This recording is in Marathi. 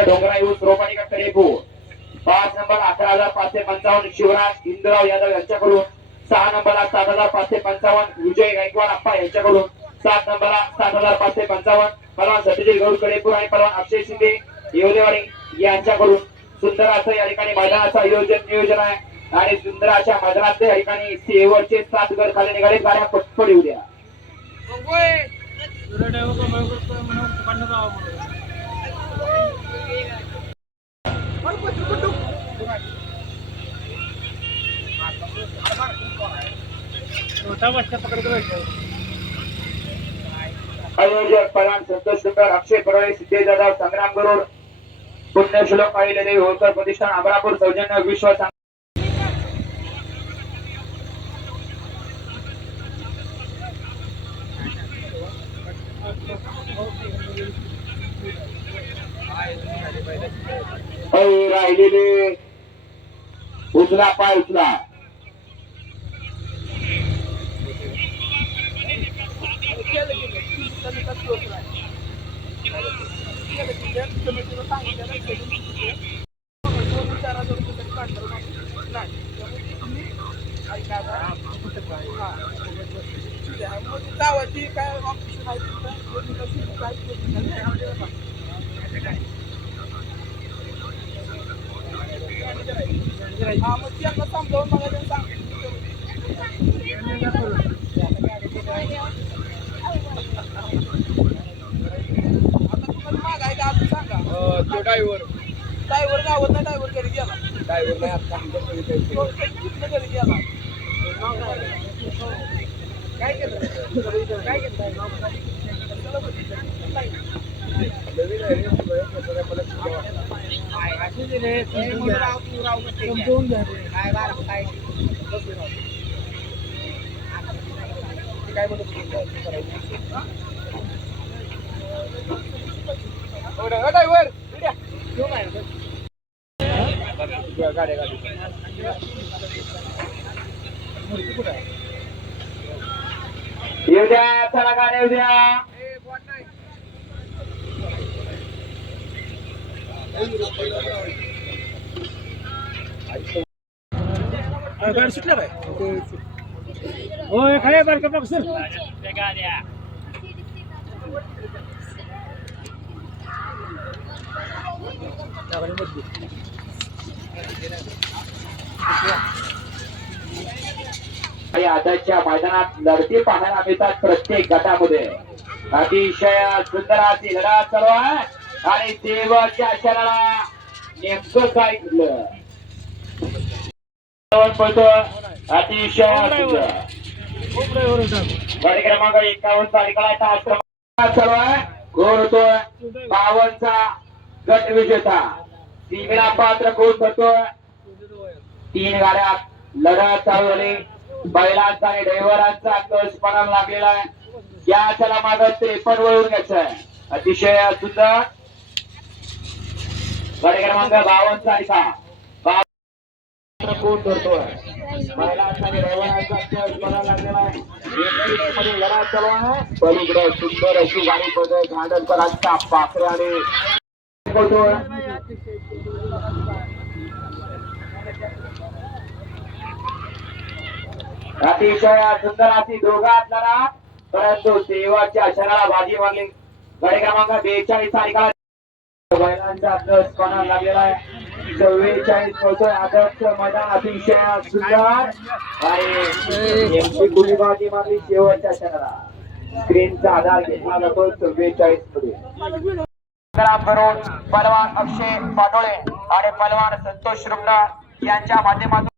रवींद्र डोंगरा यूथ रोमानिका कडेपूर 5 नंबर 11,555 शिवराज इंद्रराव यादव यांच्याकडून 6 नंबरला 7,555 विजय गायकवाड अप्पा यांच्याकडून 7 नंबरला 7,555 पलवान सत्यजित गौड कडेपूर आणि पलवान अक्षय शिंदे येवलेवाडी यांच्याकडून सुंदर असं या ठिकाणी मैदानाचं नियोजन आहे आणि सुंदर अशा मैदानात या ठिकाणी शेवटचे 7 गट खाली निघाले गाड्या पटपट येऊ द्या. आयोजक पलवान संतोष सुंदर अक्षय परळे सिद्धेश जाधव संग्राम गरुड पुण्यश्लोक अहिल्यादेवी होळकर प्रतिष्ठान अमरापूर सौजन्य विश्व राहिलेले उचला पाय उचला ड्रायव्हर गावात ना ड्रायव्हर घरी गेला ड्रायव्हर नाही आता घरी गेला काय केलं काय ड्रायव्हर गाडी येऊ द्या चला गाड्या येऊ द्या गाडी सुटल्या काय होय काय बारका बॉक्सर गाड्या आजच्या मैदानात लढती पाहायला मिळतात प्रत्येक गटामध्ये अतिशय सुंदर अशी लढत चालू आहे आणि देवाच्या क्षणाला नेमकं काय घडलं अतिशय गाडी क्रमांक 51 तारखेला आश्रम चालू आहे कोण होतोय 52चा गट विजेता तिसरा पात्र कोण होतोय 3 गाड्या लढत चालू झाली बैलांचा आणि ड्रायव्हरांचा कस पणाला लागलेला आहे या चला मागं 53 वळून घ्यायचं आहे अतिशय सुंदर गाडी क्रमांक 52 आणि 6 कोण करतोय बैलांचा आणि ड्रायव्हरांचा कस पणाला लागलेला आहे मध्ये लढत चालू आहे पलीकडे सुंदर अशी गाडी बघ घाडलकरांचा पाखरे आणि अतिशय सुंदर अशी दोघात लढा परंतु देवाच्या क्षणाला बाजी मारली गाडी क्रमांक 42 तारखेला बैलांचा प्लस कोणाला लागलेला आहे 44 पोहोचतोय आदर्श मैदान अतिशय सुंदर आणि नेमकी गुलीबाजी मारली शेवटच्या क्षणाला स्क्रीनचा आधार घेतला जातो 44 मध्ये पलवान अक्षय पाटोळे आणि पलवान संतोष रुग्ण यांच्या माध्यमातून